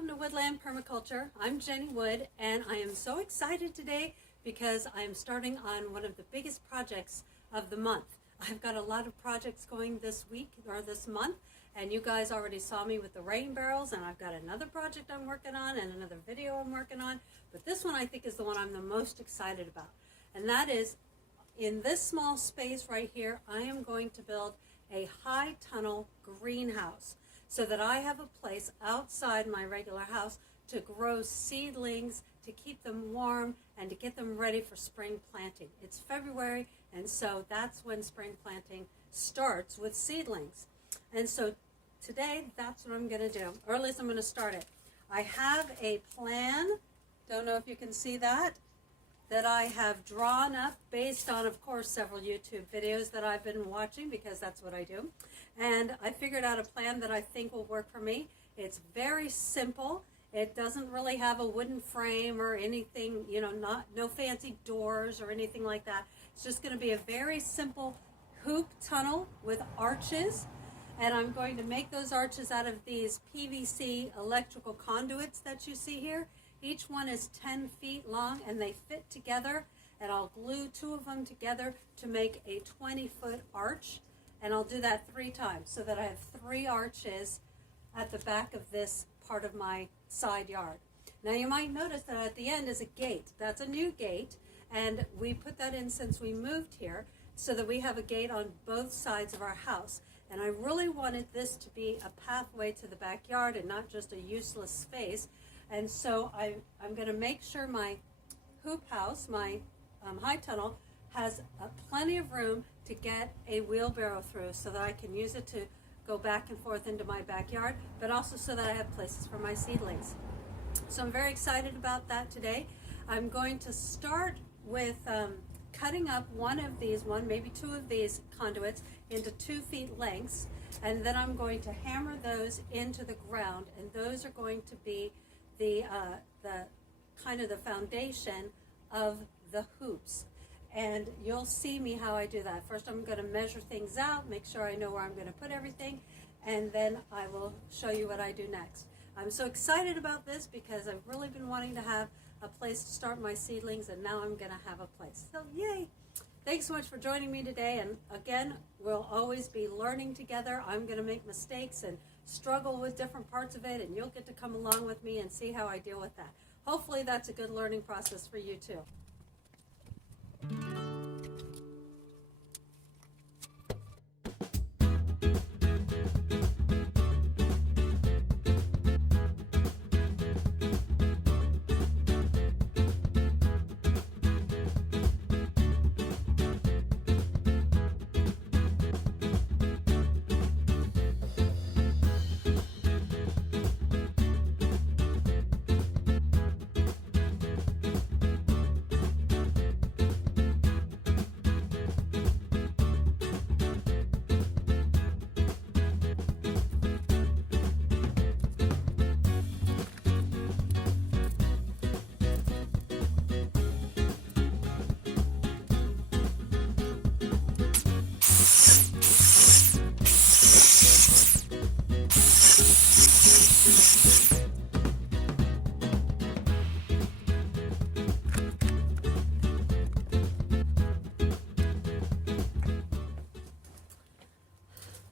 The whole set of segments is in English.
welcome to Woodland Permaculture. I'm Jenny Wood, and I am so excited today because I am starting on one of the biggest projects of the month. I've got a lot of projects going this week or this month, and you guys already saw me with the rain barrels, and I've got another project I'm working on and another video I'm working on, but this one I think is the one I'm the most excited about. And that is, in this small space right here, I am going to build a high tunnel greenhouse, so that I have a place outside my regular house to grow seedlings, to keep them warm, and to get them ready for spring planting. It's February, and so that's when spring planting starts with seedlings. And so today, that's what I'm gonna do, or at least I'm gonna start it. I have a plan, don't know if you can see that I have drawn up based on, of course, several YouTube videos that I've been watching, because that's what I do. And I figured out a plan that I think will work for me. It's very simple. It doesn't really have a wooden frame or anything, no fancy doors or anything like that. It's just going to be a very simple hoop tunnel with arches. And I'm going to make those arches out of these PVC electrical conduits that you see here. Each one is 10 feet long, and they fit together, and I'll glue 2 of them together to make a 20-foot arch, and I'll do that 3 times so that I have 3 arches at the back of this part of my side yard. Now you might notice that at the end is a gate. That's a new gate, and we put that in since we moved here so that we have a gate on both sides of our house. And I really wanted this to be a pathway to the backyard and not just a useless space. And so I'm going to make sure my hoop house, my high tunnel, has plenty of room to get a wheelbarrow through so that I can use it to go back and forth into my backyard, but also so that I have places for my seedlings. So I'm very excited about that today. I'm going to start with cutting up one, maybe 2 of these conduits into 2 feet lengths, and then I'm going to hammer those into the ground, and those are going to be the kind of the foundation of the hoops. And you'll see me how I do that. First, I'm going to measure things out, make sure I know where I'm going to put everything, and then I will show you what I do next. I'm so excited about this because I've really been wanting to have a place to start my seedlings, and now I'm going to have a place. So yay! Thanks so much for joining me today, and again, we'll always be learning together. I'm going to make mistakes and struggle with different parts of it, and you'll get to come along with me and see how I deal with that. Hopefully that's a good learning process for you too.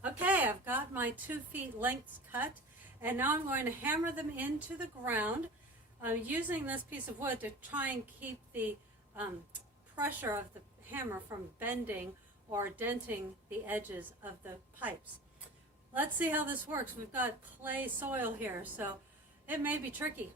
Okay, I've got my 2 feet lengths cut, and now I'm going to hammer them into the ground using this piece of wood to try and keep the pressure of the hammer from bending or denting the edges of the pipes. Let's see how this works. We've got clay soil here, so it may be tricky.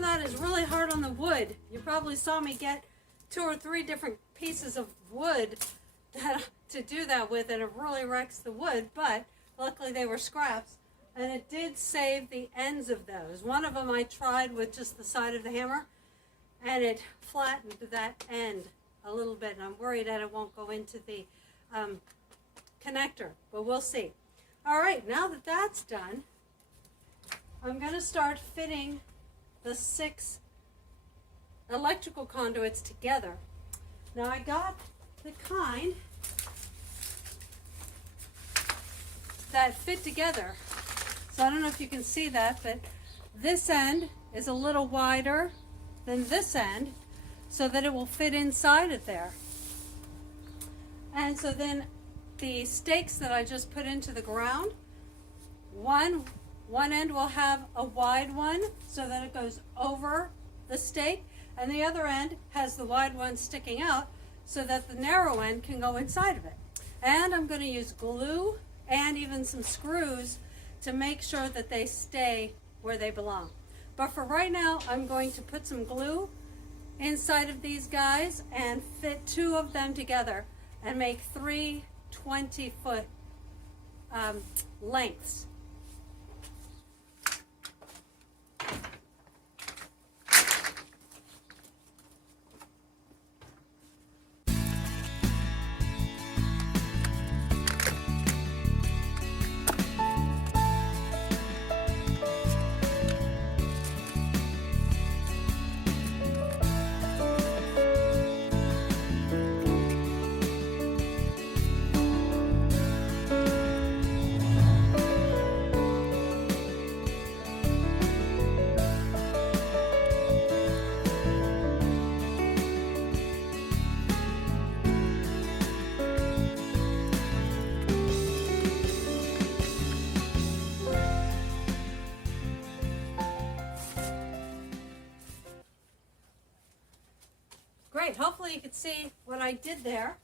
found that is really hard on the wood. You probably saw me get 2 or 3 different pieces of wood to do that with, and it really wrecks the wood, but luckily they were scraps, and it did save the ends of those. One of them I tried with just the side of the hammer, and it flattened that end a little bit, and I'm worried that it won't go into the connector, but we'll see. All right, now that that's done, I'm going to start fitting the 6 electrical conduits together. Now I got the kind that fit together. So I don't know if you can see that, but this end is a little wider than this end so that it will fit inside it there. And so then the stakes that I just put into the ground, one end will have a wide one so that it goes over the stake, and the other end has the wide one sticking out so that the narrow end can go inside of it. And I'm going to use glue and even some screws to make sure that they stay where they belong. But for right now, I'm going to put some glue inside of these guys and fit 2 of them together and make 3 20-foot lengths. Great, hopefully you can see what I did there.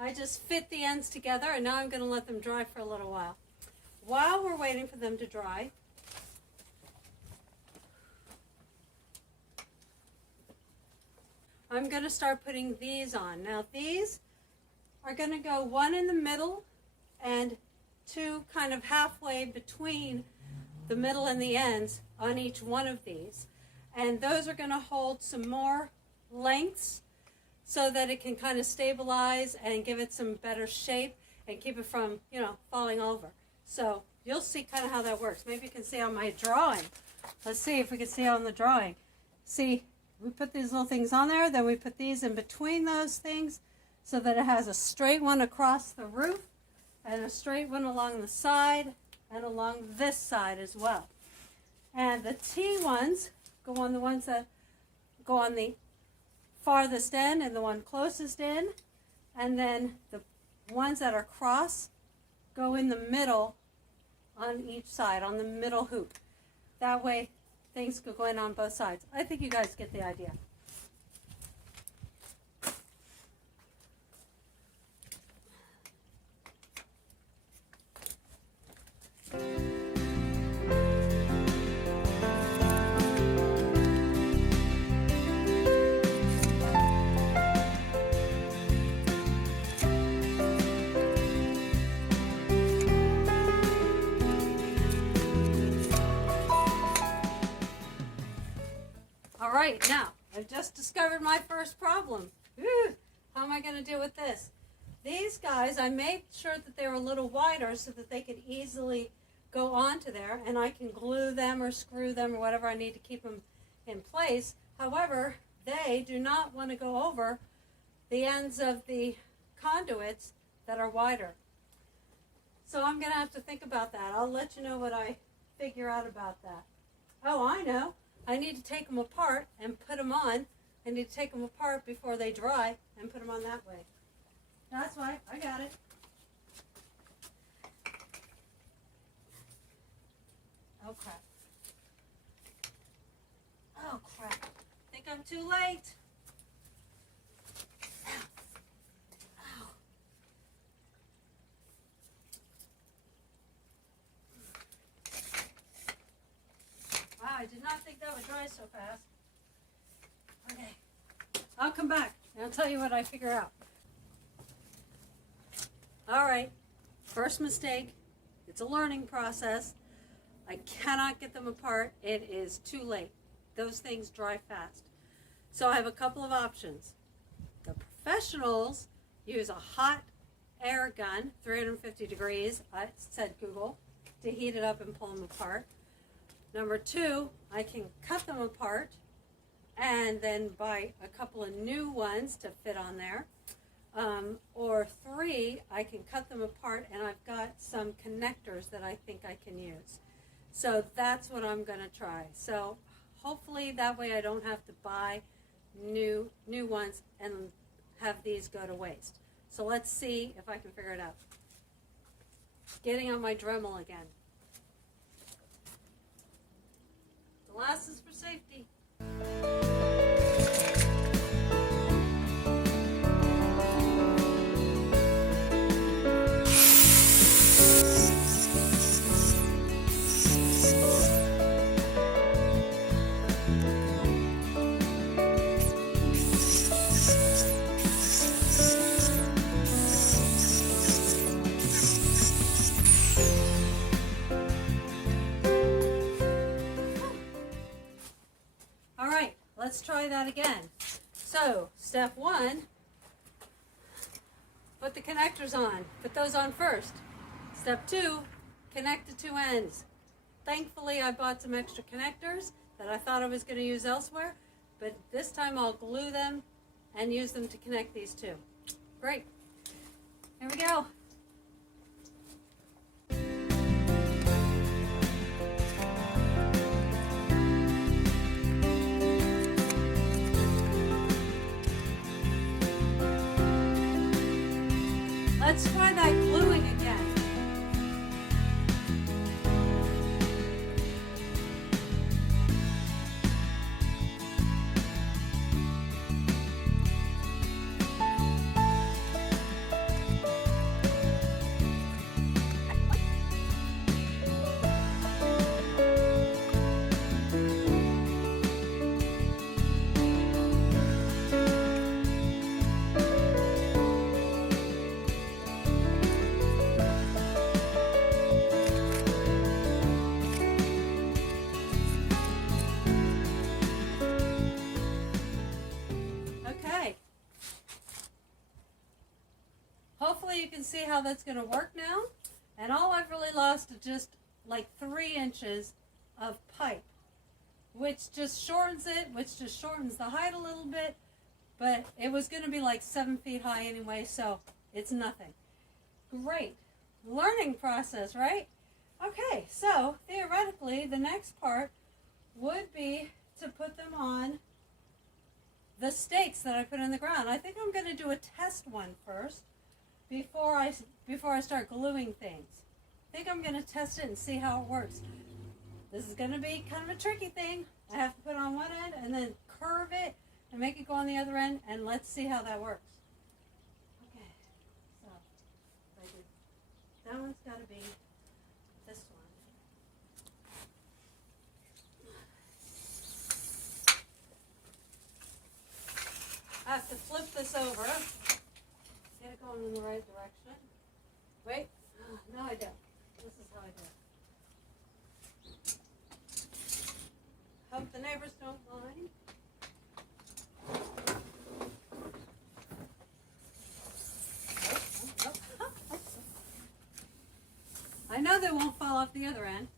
I just fit the ends together, and now I'm going to let them dry for a little while. While we're waiting for them to dry, I'm going to start putting these on. Now these are going to go 1 in the middle and 2 kind of halfway between the middle and the ends on each one of these. And those are going to hold some more lengths so that it can kind of stabilize and give it some better shape and keep it from, falling over. So you'll see kind of how that works. Maybe you can see on my drawing. Let's see if we can see on the drawing. See, we put these little things on there, then we put these in between those things so that it has a straight one across the roof and a straight one along the side and along this side as well. And the T ones go on the ones that go on the farthest end and the one closest in, and then the ones that are cross go in the middle on each side, on the middle hoop. That way things could go in on both sides. I think you guys get the idea. All right, now I've just discovered my first problem. How am I going to deal with this? These guys, I made sure that they were a little wider so that they could easily go onto there, and I can glue them or screw them or whatever I need to keep them in place. However, they do not want to go over the ends of the conduits that are wider. So I'm going to have to think about that. I'll let you know what I figure out about that. Oh, I know. I need to take them apart and put them on. I need to take them apart before they dry and put them on that way. That's right, I got it. Oh crap. Oh crap. I think I'm too late. Ow. Ow. Wow, I did not think that would dry so fast. Okay, I'll come back and I'll tell you what I figure out. All right, first mistake. It's a learning process. I cannot get them apart. It is too late. Those things dry fast. So I have a couple of options. The professionals use a hot air gun, 350 degrees, I said Google, to heat it up and pull them apart. Number two, I can cut them apart and then buy a couple of new ones to fit on there. Or three, I can cut them apart and I've got some connectors that I think I can use. So that's what I'm going to try. So hopefully that way I don't have to buy new ones and have these go to waste. So let's see if I can figure it out. Getting on my Dremel again. The last is for safety. Let's try that again. So, step one, put the connectors on. Put those on first. Step two, connect the two ends. Thankfully, I bought some extra connectors that I thought I was going to use elsewhere, but this time I'll glue them and use them to connect these two. Great. Here we go. Let's try that gluing again. Hopefully you can see how that's going to work now. And all I've really lost is just like 3 inches of pipe, which just shortens it, which just shortens the height a little bit. But it was going to be like 7 feet high anyway, so it's nothing. Great. Learning process, right? Okay, so theoretically the next part would be to put them on the stakes that I put in the ground. I think I'm going to do a test one first before I start gluing things. I think I'm going to test it and see how it works. This is going to be kind of a tricky thing. I have to put it on one end and then curve it and make it go on the other end, and let's see how that works. Okay, so that one's got to be this one. I have to flip this over. Get it going in the right direction. Wait, no I don't. This is how I do it. Hope the neighbors don't mind. I know they won't fall off the other end.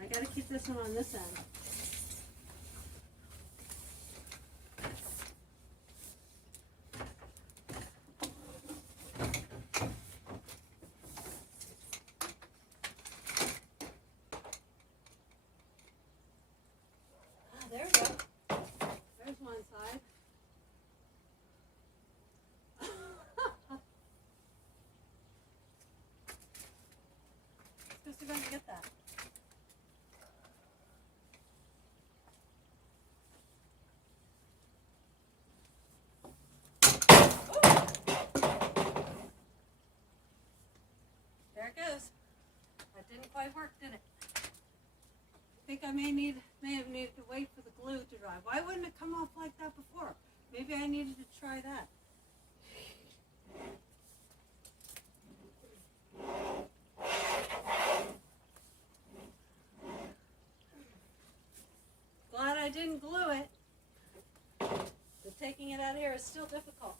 I gotta keep this one on this end. There we go. There's one side. Let's see if I can get that. There it goes. That didn't quite work, did it? think I may have needed to wait for the glue to dry. Why wouldn't it come off like that before? Maybe I needed to try that. Glad I didn't glue it. But taking it out of here is still difficult.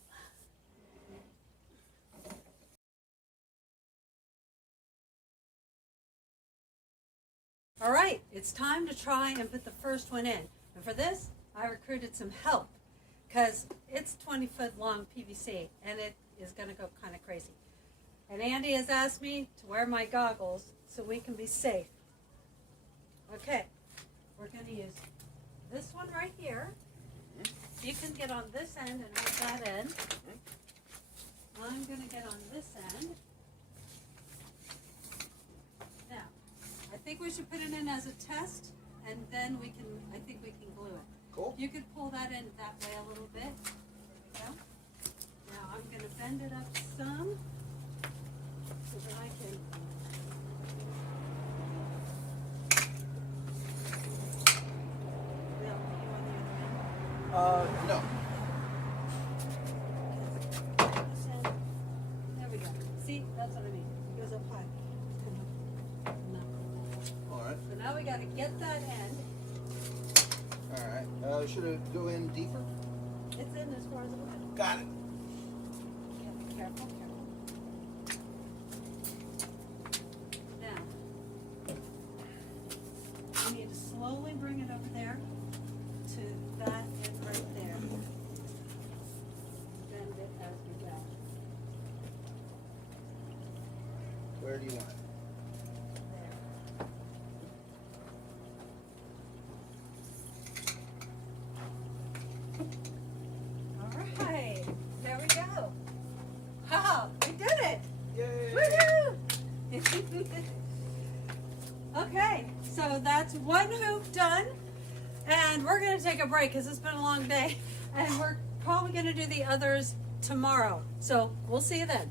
All right, it's time to try and put the first one in. And for this, I recruited some help because it's 20-foot long PVC and it is going to go kind of crazy. And Andy has asked me to wear my goggles so we can be safe. Okay, we're going to use this one right here. You can get on this end and hold that end. I'm going to get on this end. Now, I think we should put it in as a test, and then I think we can glue it. Cool. You could pull that in that way a little bit. There we go. Now I'm going to bend it up some so that I can No. There we go. See, that's what I mean. It goes up high. No. All right. So now we got to get that end. All right. Should it go in deeper? It's in as far as it will. Got it. Yeah, be careful, careful. Now, we need to slowly bring it over there to that end right there. Bend it as we go. Where do you want it? All right, there we go. Ha! We did it! Yay! Woohoo! Okay, so that's one hoop done, and we're going to take a break because it's been a long day, and we're probably going to do the others tomorrow. So we'll see you then.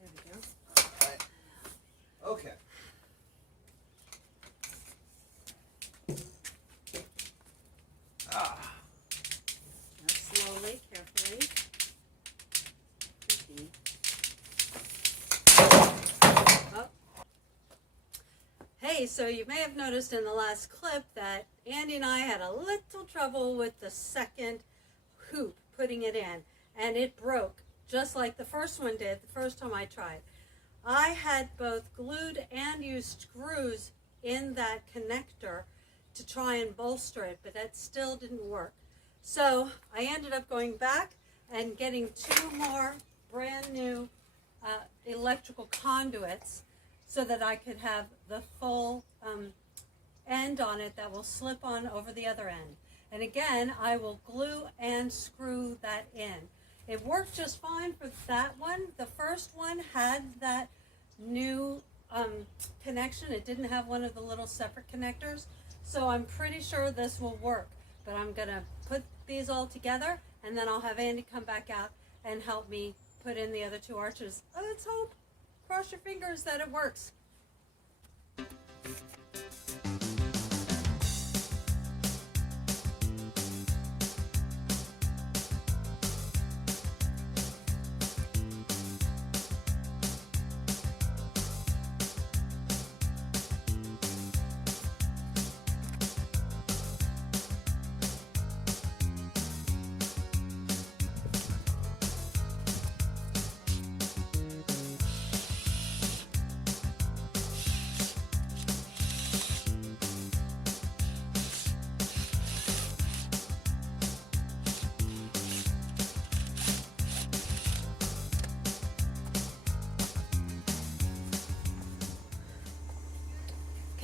There we go. All right. Okay. Ah. Now slowly, carefully. Oh. Hey, so you may have noticed in the last clip that Andy and I had a little trouble with the second hoop, putting it in, and it broke just like the first one did the first time I tried. I had both glued and used screws in that connector to try and bolster it, but that still didn't work. So I ended up going back and getting 2 more brand new electrical conduits so that I could have the full end on it that will slip on over the other end. And again, I will glue and screw that in. It worked just fine for that one. The first one had that new connection. It didn't have one of the little separate connectors. So I'm pretty sure this will work. But I'm going to put these all together, and then I'll have Andy come back out and help me put in the other 2 arches. Let's hope. Cross your fingers that it works.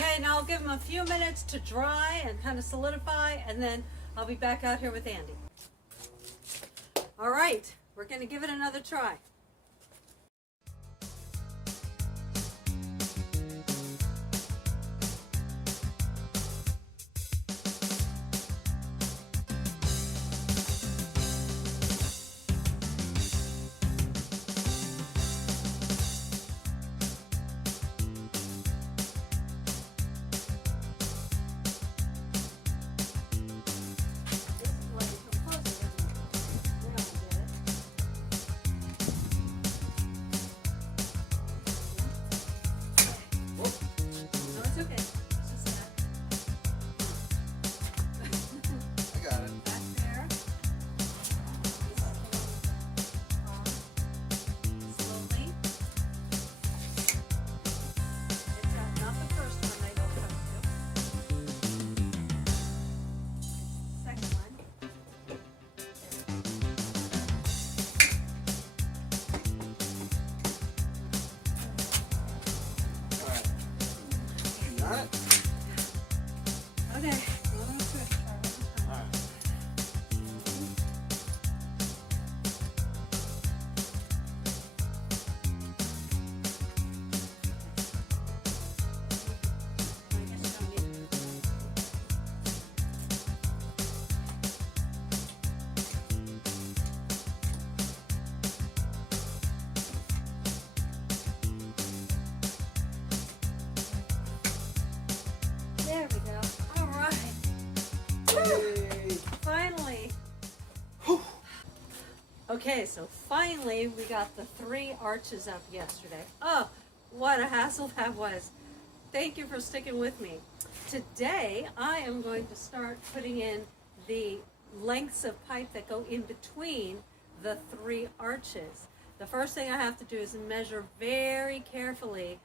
Okay, now I'll give them a few minutes to dry and kind of solidify, and then I'll be back out here with Andy. All right, we're going to give it another try. Got it? Okay. Alright. There we go. All right. Yay! Finally. Whew. Okay, so finally we got the 3 arches up yesterday. Oh, what a hassle that was. Thank you for sticking with me. Today I am going to start putting in the lengths of pipe that go in between the 3 arches. The first thing I have to do is measure very carefully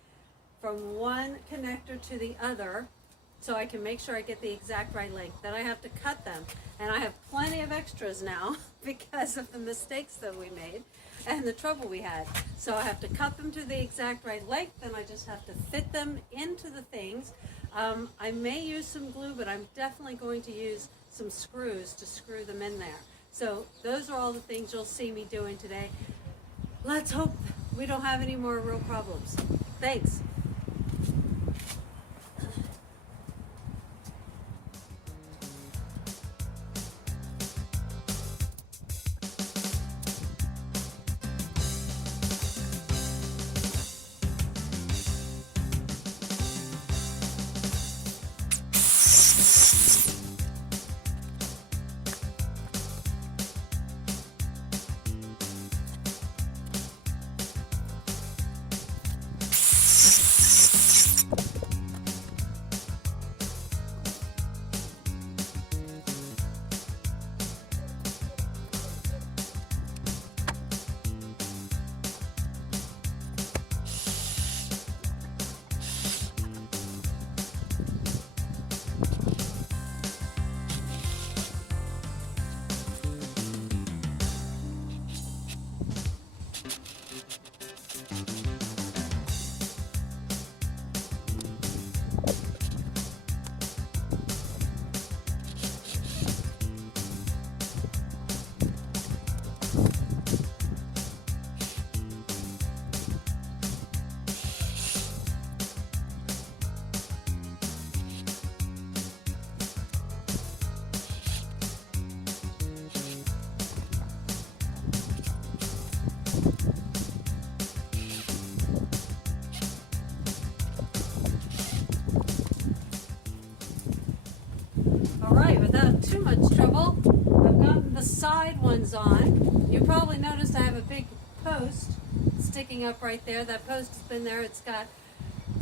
from one connector to the other so I can make sure I get the exact right length. Then I have to cut them. And I have plenty of extras now because of the mistakes that we made and the trouble we had. So I have to cut them to the exact right length, and I just have to fit them into the things. I may use some glue, but I'm definitely going to use some screws to screw them in there. So those are all the things you'll see me doing today. Let's hope we don't have any more real problems. Thanks. Alright, without too much trouble, I've gotten the side ones on. You probably noticed I have a big post sticking up right there. That post has been there. It's got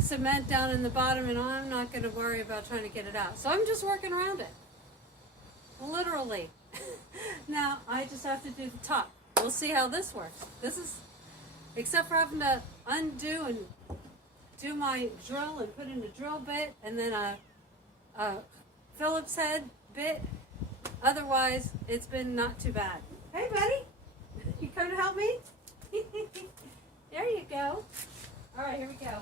cement down in the bottom, and I'm not going to worry about trying to get it out. So I'm just working around it. Literally. Now, I just have to do the top. We'll see how this works. This is, except for having to undo and do my drill and put in a drill bit and then a Phillips head bit. Otherwise, it's been not too bad. Hey, buddy, you come to help me? There you go. All right, here we go.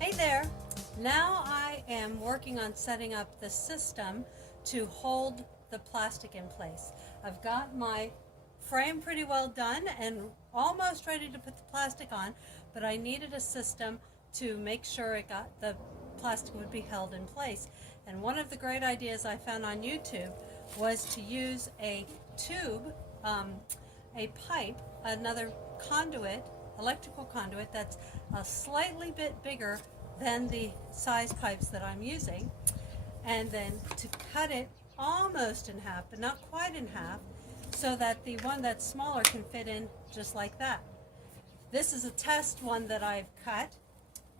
Hey there. Now I am working on setting up the system to hold the plastic in place. I've got my frame pretty well done and almost ready to put the plastic on, but I needed a system to make sure the plastic would be held in place. And one of the great ideas I found on YouTube was to use a tube, a pipe, another conduit, electrical conduit that's a slightly bit bigger than the size pipes that I'm using, and then to cut it almost in half, but not quite in half, so that the one that's smaller can fit in just like that. This is a test one that I've cut,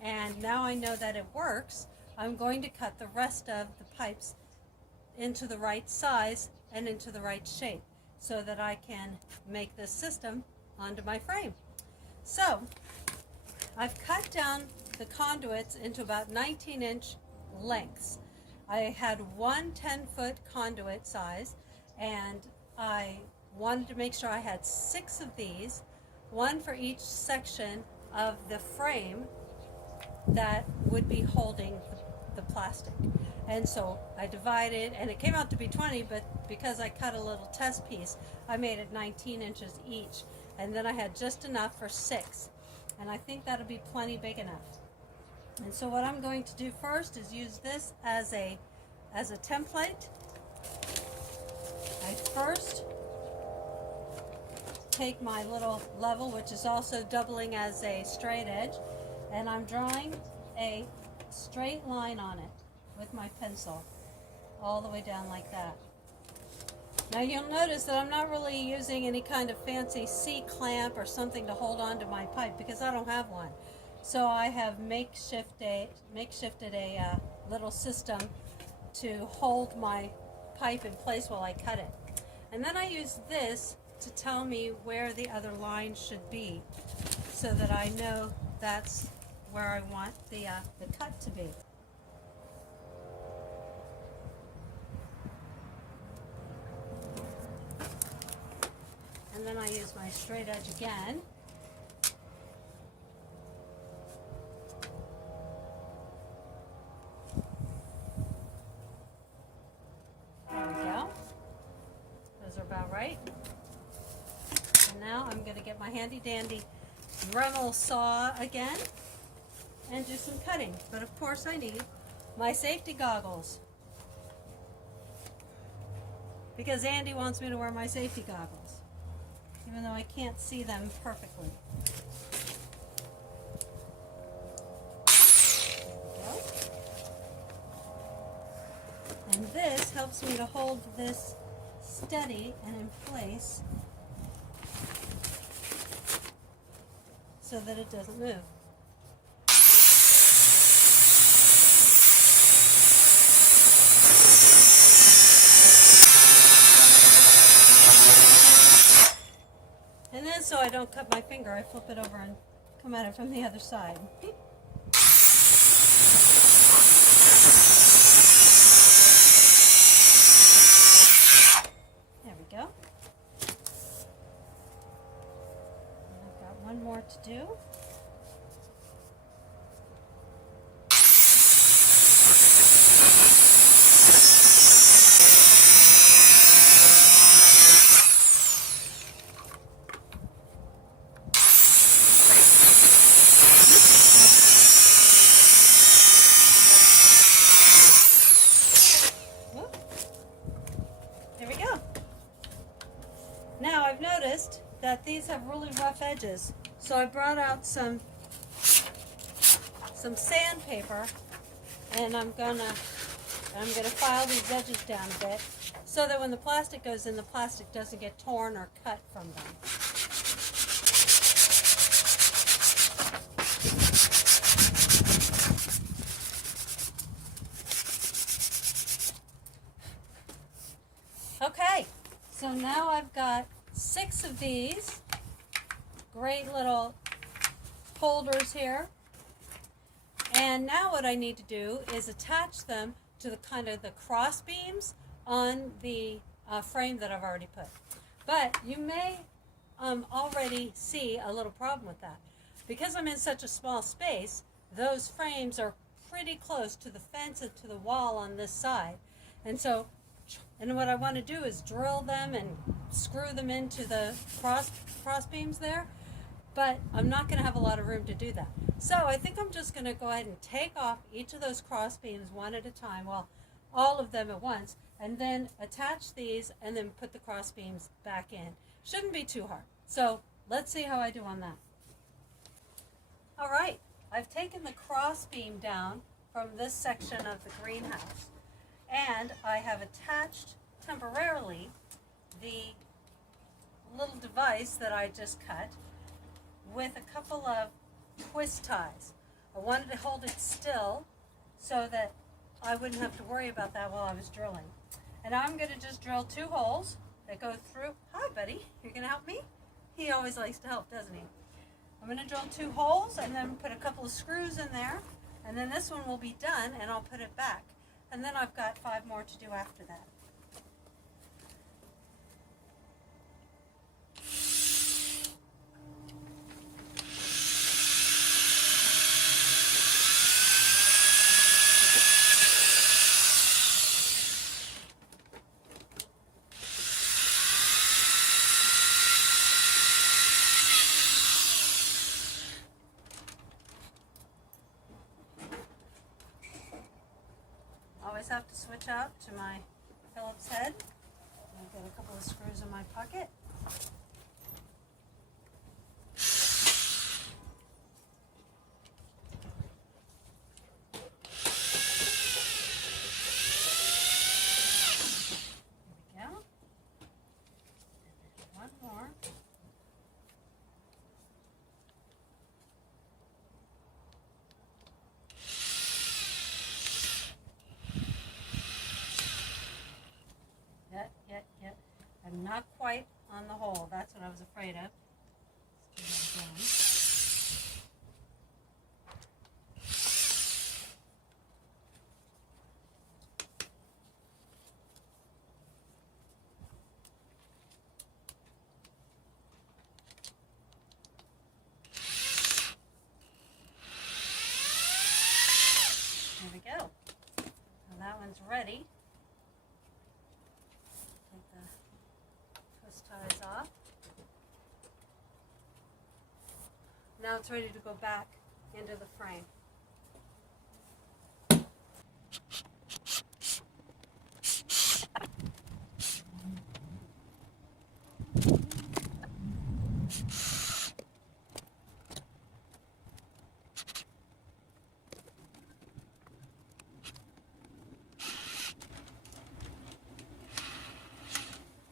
and now I know that it works. I'm going to cut the rest of the pipes into the right size and into the right shape so that I can make this system onto my frame. So I've cut down the conduits into about 19-inch lengths. I had one 10-foot conduit size, and I wanted to make sure I had 6 of these, one for each section of the frame that would be holding the plastic. And so I divided, and it came out to be 20, but because I cut a little test piece, I made it 19 inches each. And then I had just enough for 6. And I think that'll be plenty big enough. And so what I'm going to do first is use this as a template. I first take my little level, which is also doubling as a straight edge, and I'm drawing a straight line on it with my pencil all the way down like that. Now you'll notice that I'm not really using any kind of fancy C-clamp or something to hold on to my pipe because I don't have one. So I have makeshifted a little system to hold my pipe in place while I cut it. And then I use this to tell me where the other line should be so that I know that's where I want the cut to be. And then I use my straight edge again. There we go. Those are about right. And now I'm going to get my handy dandy Dremel saw again and do some cutting. But of course I need my safety goggles because Andy wants me to wear my safety goggles, even though I can't see them perfectly. There we go. And this helps me to hold this steady and in place so that it doesn't move. And then so I don't cut my finger, I flip it over and come at it from the other side. There we go. And I've got one more to do. There we go. Now I've noticed that these have really rough edges, so I brought out some sandpaper, and I'm gonna file these edges down a bit so that when the plastic goes in, the plastic doesn't get torn or cut from them. Okay, so now I've got 6 of these great little holders here. And now what I need to do is attach them to the kind of the cross beams on the frame that I've already put. But you may already see a little problem with that. Because I'm in such a small space, those frames are pretty close to the fence and to the wall on this side. And what I want to do is drill them and screw them into the cross beams there, but I'm not going to have a lot of room to do that. So I think I'm just going to go ahead and take off each of those cross beams one at a time, well, all of them at once, and then attach these and then put the cross beams back in. Shouldn't be too hard. So let's see how I do on that. All right, I've taken the cross beam down from this section of the greenhouse, and I have attached temporarily the little device that I just cut with a couple of twist ties. I wanted to hold it still so that I wouldn't have to worry about that while I was drilling. And now I'm going to just drill 2 holes that go through. Hi, buddy. You're going to help me? He always likes to help, doesn't he? I'm going to drill 2 holes and then put a couple of screws in there. And then this one will be done and I'll put it back. And then I've got 5 more to do after that. Always have to switch out to my Phillips head. I've got a couple of screws in my pocket. There we go. And then 1 more. Yet. I'm not quite on the hole. That's what I was afraid of. Let's do that again. There we go. Now that one's ready. Take the twist ties off. Now it's ready to go back into the frame.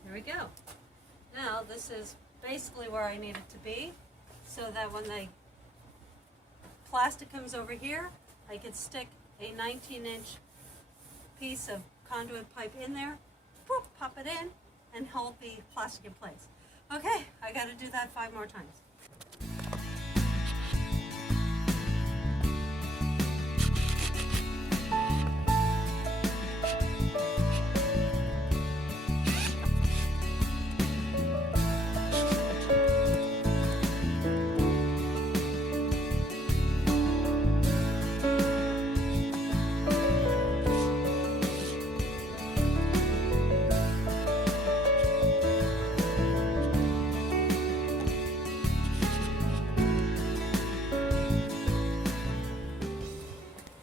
There we go. Now this is basically where I need it to be, so that when the plastic comes over here, I can stick a 19-inch piece of conduit pipe in there, whoop, pop it in, and hold the plastic in place. Okay, I got to do that 5 more times.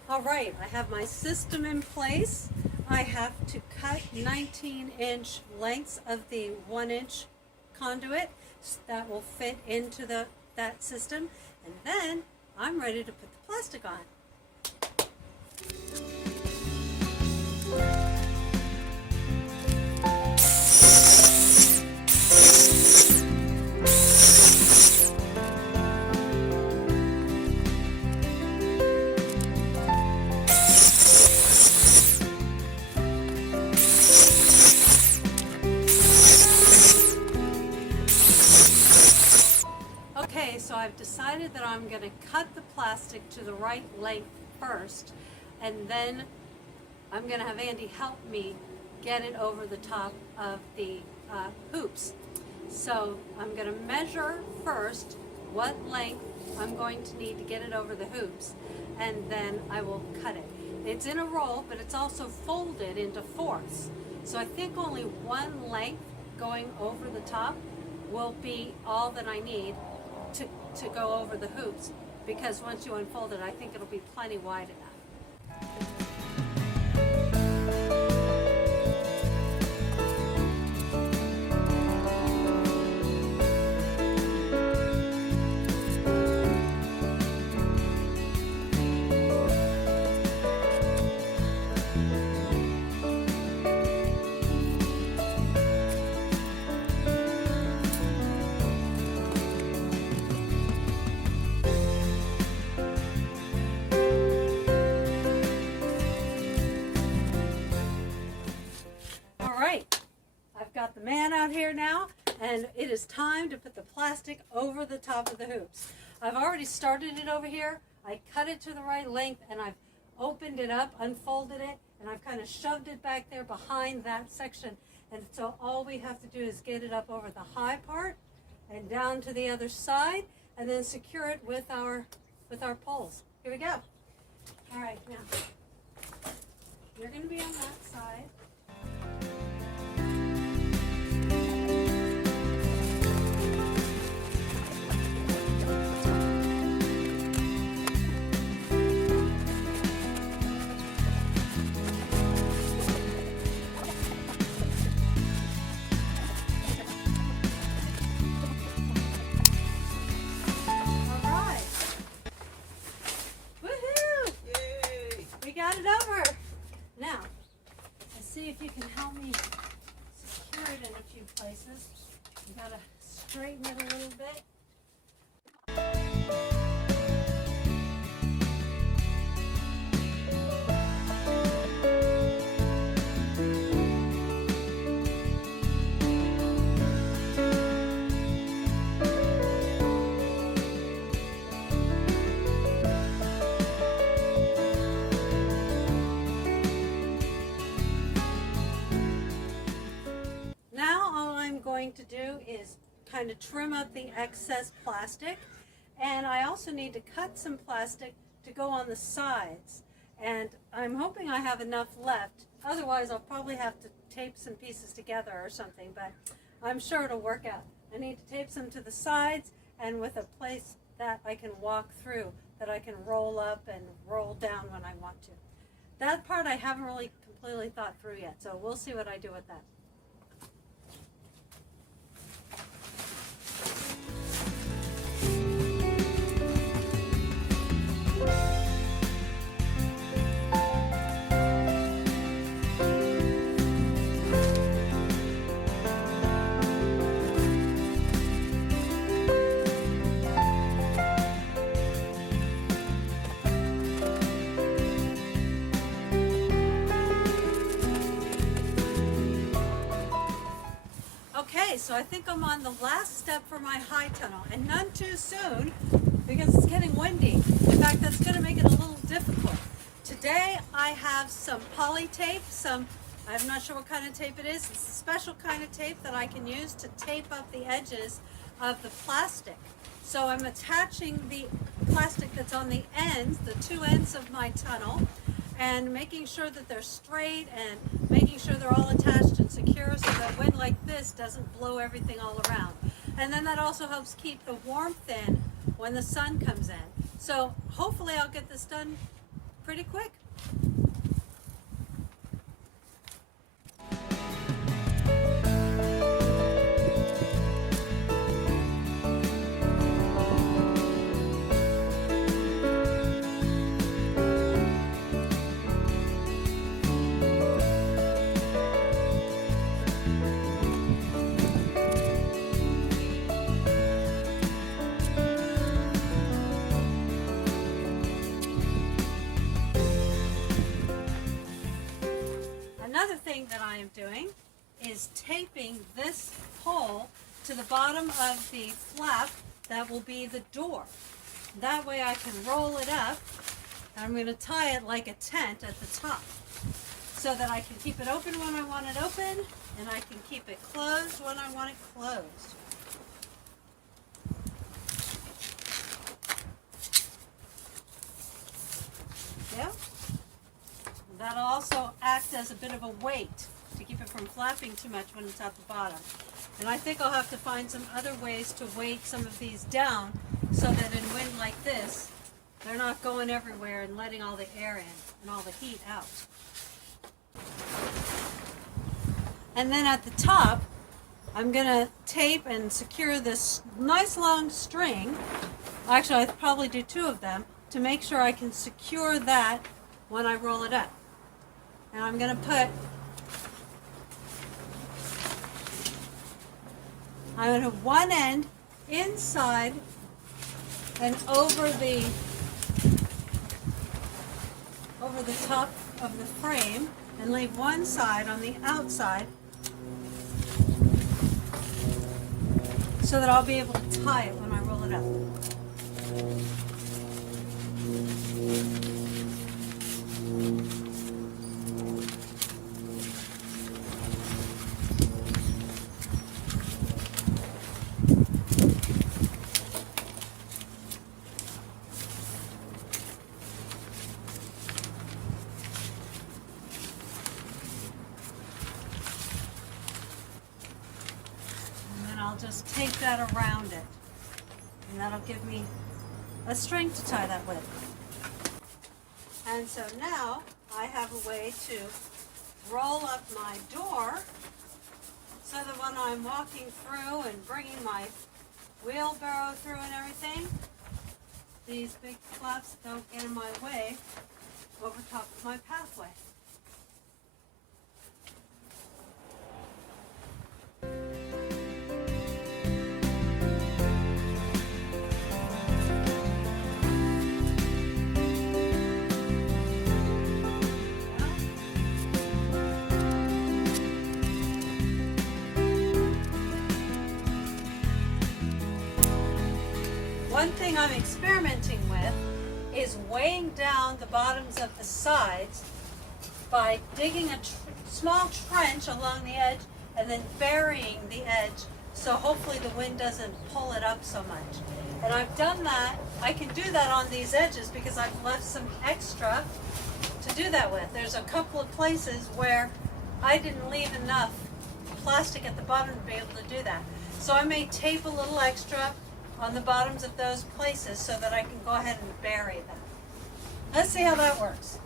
All right, I have my system in place. I have to cut 19-inch lengths of the 1-inch conduit that will fit into that system, and then I'm ready to put the plastic on. Okay, so I've decided that I'm going to cut the plastic to the right length first, and then I'm going to have Andy help me get it over the top of the hoops. So I'm going to measure first what length I'm going to need to get it over the hoops, and then I will cut it. It's in a roll, but it's also folded into fourths. So I think only 1 length going over the top will be all that I need to go over the hoops, because once you unfold it, I think it'll be plenty wide enough. got the man out here now, and it is time to put the plastic over the top of the hoops. I've already started it over here. I cut it to the right length, and I've opened it up, unfolded it, and I've kind of shoved it back there behind that section. And so all we have to do is get it up over the high part and down to the other side, and then secure it with our poles. Here we go. All right, now you're going to be on that side. Got it over. Now, let's see if you can help me secure it in a few places. You gotta straighten it a little bit. To do is kind of trim up the excess plastic, and I also need to cut some plastic to go on the sides, and I'm hoping I have enough left. Otherwise I'll probably have to tape some pieces together or something, but I'm sure it'll work out. I need to tape some to the sides and with a place that I can walk through, that I can roll up and roll down when I want to. That part I haven't really completely thought through yet, so we'll see what I do with that. Okay, so I think I'm on the last step for my high tunnel, and none too soon because it's getting windy. In fact, that's going to make it a little difficult. Today I have some poly tape, I'm not sure what kind of tape it is. It's a special kind of tape that I can use to tape up the edges of the plastic. So I'm attaching the plastic that's on the ends, the two ends of my tunnel, and making sure that they're straight and making sure they're all attached and secure so that wind like this doesn't blow everything all around. And then that also helps keep the warmth in when the sun comes in. So hopefully I'll get this done pretty quick. Another thing that I am doing is taping this hole to the bottom of the flap that will be the door. That way I can roll it up, and I'm going to tie it like a tent at the top so that I can keep it open when I want it open, and I can keep it closed when I want it closed. Yeah. That'll also act as a bit of a weight to keep it from flapping too much when it's at the bottom. And I think I'll have to find some other ways to weight some of these down so that in wind like this, they're not going everywhere and letting all the air in and all the heat out. And then at the top, I'm going to tape and secure this nice long string. Actually, I'll probably do two of them to make sure I can secure that when I roll it up. And I'm going to put one end inside and over the top of the frame, and leave one side on the outside so that I'll be able to tie it when I roll it up. I'll just tape that around it, and that'll give me a string to tie that with. And so now I have a way to roll up my door so that when I'm walking through and bringing my wheelbarrow through and everything, these big flaps don't get in my way over top of my pathway. One thing I'm experimenting with is weighing down the bottoms of the sides by digging a small trench along the edge and then burying the edge, so hopefully the wind doesn't pull it up so much. And I've done that. I can do that on these edges because I've left some extra to do that with. There's a couple of places where I didn't leave enough plastic at the bottom to be able to do that. So I may tape a little extra on the bottoms of those places so that I can go ahead and bury them. Let's see how that works.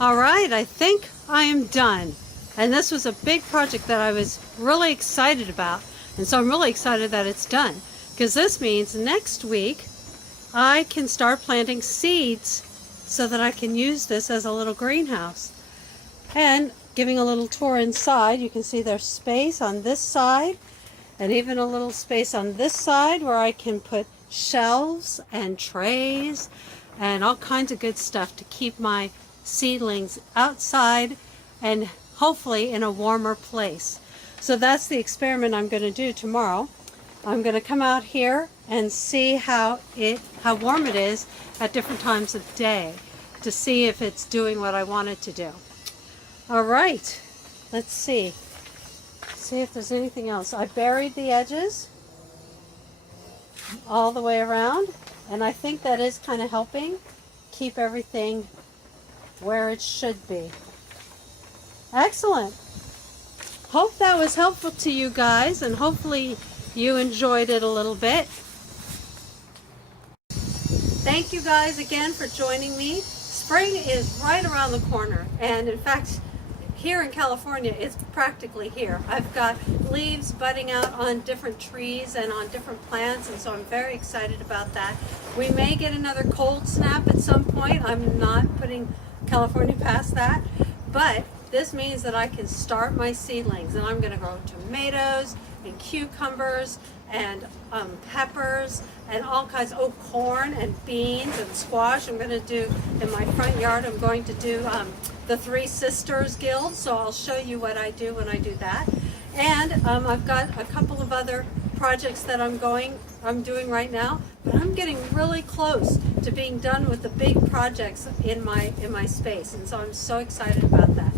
All right, I think I am done. And this was a big project that I was really excited about. And so I'm really excited that it's done, because this means next week I can start planting seeds so that I can use this as a little greenhouse. And giving a little tour inside, you can see there's space on this side and even a little space on this side where I can put shelves and trays and all kinds of good stuff to keep my seedlings outside and hopefully in a warmer place. So that's the experiment I'm going to do tomorrow. I'm going to come out here and see how warm it is at different times of day to see if it's doing what I want it to do. All right, let's see if there's anything else. I buried the edges all the way around, and I think that is kind of helping keep everything where it should be. Excellent. Hope that was helpful to you guys, and hopefully you enjoyed it a little bit. Thank you guys again for joining me. Spring is right around the corner, and in fact, here in California, it's practically here. I've got leaves budding out on different trees and on different plants, and so I'm very excited about that. We may get another cold snap at some point. I'm not putting California past that, but this means that I can start my seedlings, and I'm going to grow tomatoes and cucumbers and peppers and all kinds, corn and beans and squash. I'm going to do in my front yard, I'm going to do the Three Sisters Guild, so I'll show you what I do when I do that. And I've got a couple of other projects that I'm doing right now, but I'm getting really close to being done with the big projects in my space, and so I'm so excited about that.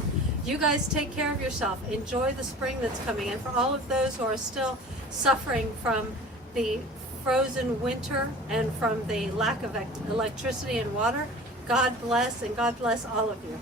You guys take care of yourself. Enjoy the spring that's coming. And for all of those who are still suffering from the frozen winter and from the lack of electricity and water, God bless, and God bless all of you.